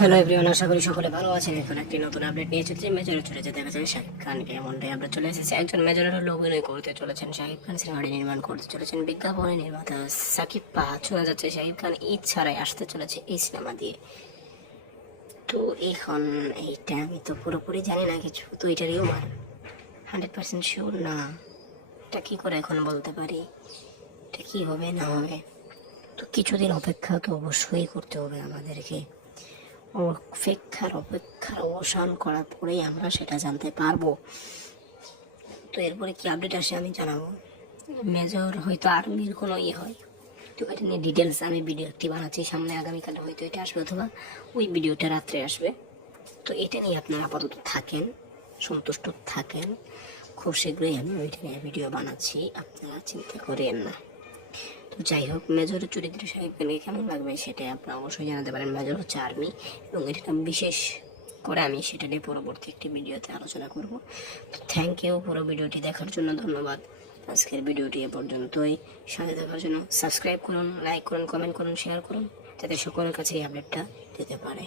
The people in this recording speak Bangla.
হ্যালো এভরিওয়ান আশা করি সকলে ভালো আছেন। এখন একটি নতুন আপডেট নিয়ে এসেছি মেজরে চলে যেতে যায় শাকিব খানকে এমনটাই আমরা চলে এসেছি। একজন মেজরের হলো অভিনয় করতে চলেছেন শাকিব খান, সিনেমাটি নির্মাণ করতে চলেছেন বিজ্ঞাপনের নির্মাতা সাকিব পা। শোনা যাচ্ছে শাকিব খান ঈদ ছাড়াই আসতে চলেছে এই সিনেমা দিয়ে। তো এখন এইটা আমি তো পুরোপুরি জানি না, কিছু তো এটারই আমার হান্ড্রেড পার্সেন্ট শিওর না। এটা কী করে এখন বলতে পারি? এটা কী হবে, না হবে? তো কিছুদিন অপেক্ষা তো অবশ্যই করতে হবে আমাদেরকে। অপেক্ষার অপেক্ষার অবসান করার পরেই আমরা সেটা জানতে পারব। তো এরপরে কি আপডেট আসে আমি জানাব। মেজর হয়তো আর্মির কোনো ইয়ে হয়। তো এটা নিয়ে ডিটেলস আমি ভিডিও একটি বানাচ্ছি, সামনে আগামীকালে হয়তো এটা আসবে অথবা ওই ভিডিওটা রাত্রে আসবে। তো এটা নিয়ে আপনারা আপাতত থাকেন, সন্তুষ্ট থাকেন। খুব শীঘ্রই আমি ওইটা নিয়ে ভিডিও বানাচ্ছি, আপনারা চিন্তা করেন না। তো যাই হোক মেজরের চরিত্র সাহেবকে কেমন লাগবে সেটা আপনারা অবশ্যই জানাতে পারেন। মেজর হচ্ছে আর্মি এবং এটা বিশেষ করে আমি সেটা নিয়ে পরবর্তী একটি ভিডিওতে আলোচনা করব। তো থ্যাংক ইউ পুরো ভিডিওটি দেখার জন্য ধন্যবাদ। আজকের ভিডিওটি এ পর্যন্তই। সাথে দেখার জন্য সাবস্ক্রাইব করুন লাইক করুন কমেন্ট করুন শেয়ার করুন, যাতে সকলের কাছে এই আপডেটটা যেতে পারে।